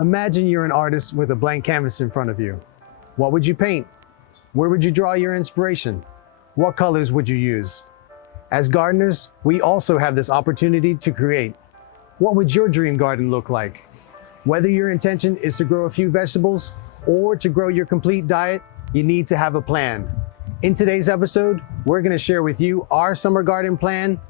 Imagine you're an artist with a blank canvas in front of you. What would you paint? Where would you draw your inspiration? What colors would you use? As gardeners, we also have this opportunity to create. What would your dream garden look like? Whether your intention is to grow a few vegetables or to grow your complete diet, you need to have a plan. In today's episode, we're going to share with you our summer garden plan,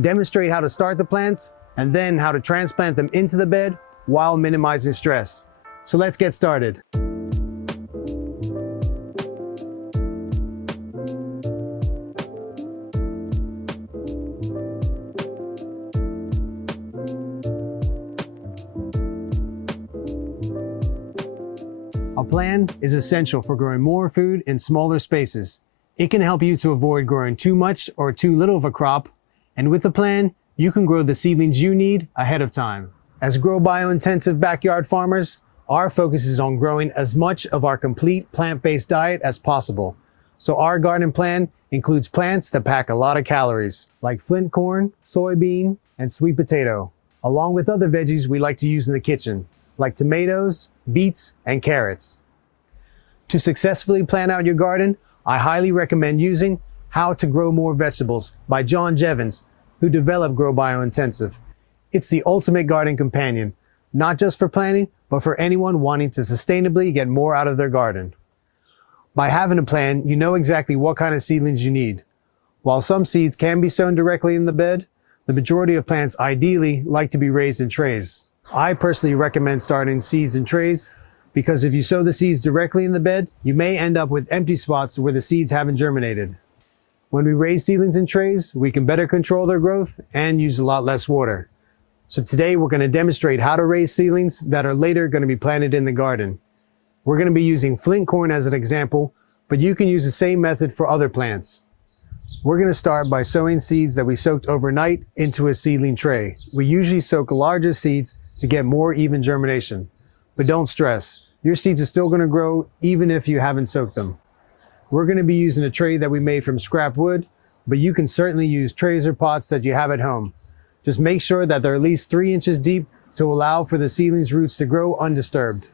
demonstrate how to start the plants, and then how to transplant them into the bed while minimizing stress. So let's get started. A plan is essential for growing more food in smaller spaces. It can help you to avoid growing too much or too little of a crop, and with a plan, you can grow the seedlings you need ahead of time. As GROW BIOINTENSIVE backyard farmers, our focus is on growing as much of our complete plant-based diet as possible. So our garden plan includes plants that pack a lot of calories, like flint corn, soybean, and sweet potato, along with other veggies we like to use in the kitchen, like tomatoes, beets, and carrots. To successfully plan out your garden, I highly recommend using How to Grow More Vegetables by John Jevons, who developed GROW BIOINTENSIVE. It's the ultimate garden companion, not just for planting, but for anyone wanting to sustainably get more out of their garden. By having a plan, you know exactly what kind of seedlings you need. While some seeds can be sown directly in the bed, the majority of plants ideally like to be raised in trays. I personally recommend starting seeds in trays because if you sow the seeds directly in the bed, you may end up with empty spots where the seeds haven't germinated. When we raise seedlings in trays, we can better control their growth and use a lot less water. So today we're going to demonstrate how to raise seedlings that are later going to be planted in the garden. We're going to be using flint corn as an example, but you can use the same method for other plants. We're going to start by sowing seeds that we soaked overnight into a seedling tray. We usually soak larger seeds to get more even germination. But don't stress, your seeds are still going to grow even if you haven't soaked them. We're going to be using a tray that we made from scrap wood, but you can certainly use trays or pots that you have at home. Just make sure that they're at least 3 inches deep to allow for the seedlings' roots to grow undisturbed.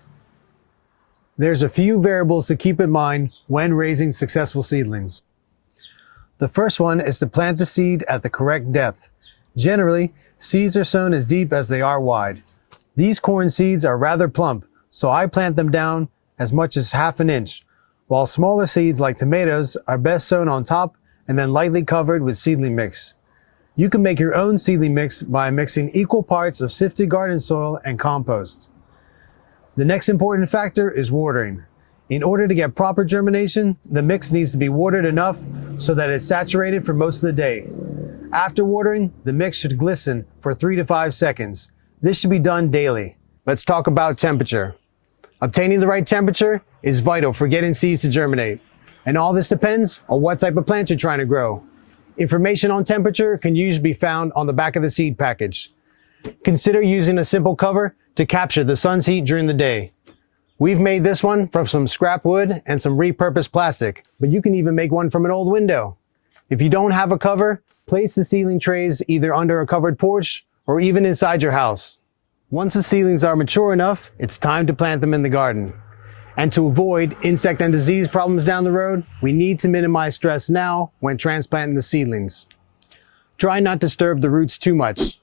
There's a few variables to keep in mind when raising successful seedlings. The first one is to plant the seed at the correct depth. Generally, seeds are sown as deep as they are wide. These corn seeds are rather plump, so I plant them down as much as 1/2 inch, while smaller seeds like tomatoes are best sown on top and then lightly covered with seedling mix. You can make your own seedling mix by mixing equal parts of sifted garden soil and compost. The next important factor is watering. In order to get proper germination, the mix needs to be watered enough so that it's saturated for most of the day. After watering, the mix should glisten for 3 to 5 seconds. This should be done daily. Let's talk about temperature. Obtaining the right temperature is vital for getting seeds to germinate. And all this depends on what type of plant you're trying to grow. Information on temperature can usually be found on the back of the seed package. Consider using a simple cover to capture the sun's heat during the day. We've made this one from some scrap wood and some repurposed plastic, but you can even make one from an old window. If you don't have a cover, place the seedling trays either under a covered porch or even inside your house. Once the seedlings are mature enough, it's time to plant them in the garden. And to avoid insect and disease problems down the road, we need to minimize stress now when transplanting the seedlings. Try not to disturb the roots too much.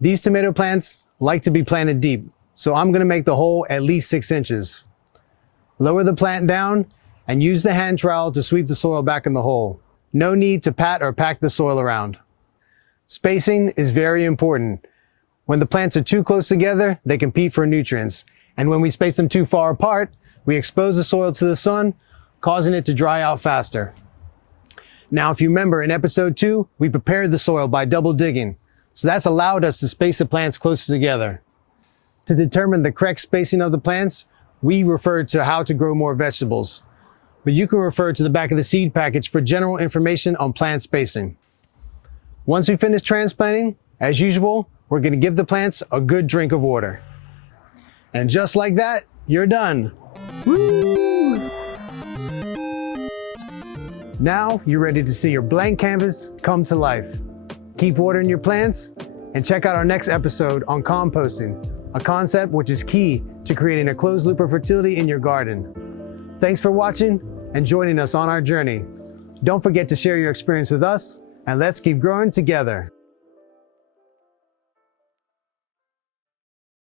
These tomato plants like to be planted deep, so I'm going to make the hole at least 6 inches. Lower the plant down and use the hand trowel to sweep the soil back in the hole. No need to pat or pack the soil around. Spacing is very important. When the plants are too close together, they compete for nutrients. And when we space them too far apart, we expose the soil to the sun, causing it to dry out faster. Now, if you remember in episode 2, we prepared the soil by double digging. So that's allowed us to space the plants closer together. To determine the correct spacing of the plants, we refer to How to Grow More Vegetables. But you can refer to the back of the seed package for general information on plant spacing. Once we finish transplanting, as usual, we're going to give the plants a good drink of water. And just like that, you're done. Woo! Now you're ready to see your blank canvas come to life. Keep watering your plants and check out our next episode on composting, a concept which is key to creating a closed loop of fertility in your garden. Thanks for watching and joining us on our journey. Don't forget to share your experience with us, and let's keep growing together.